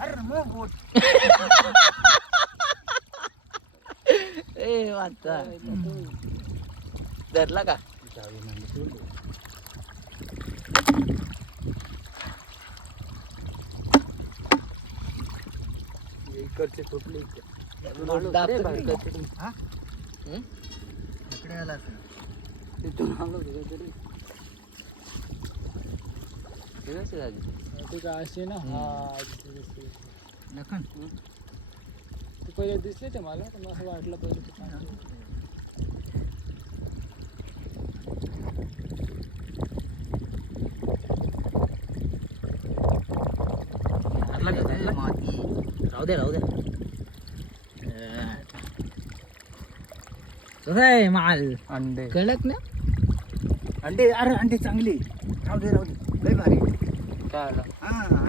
अरे मग बोट ए वाचा धरला का इकडचे कुठले इकडे आला तिथून आलो तरी व्यवस्थित आली ते काय असे ना हा लखन ते पहिले दिसले ते मला पण असं वाटलं पहिले ते काय. माती राहू दे कसं आहे माल अंडे कडक ना अंडे अरे अंडे चांगले राहू दे लय भारी काय आला हा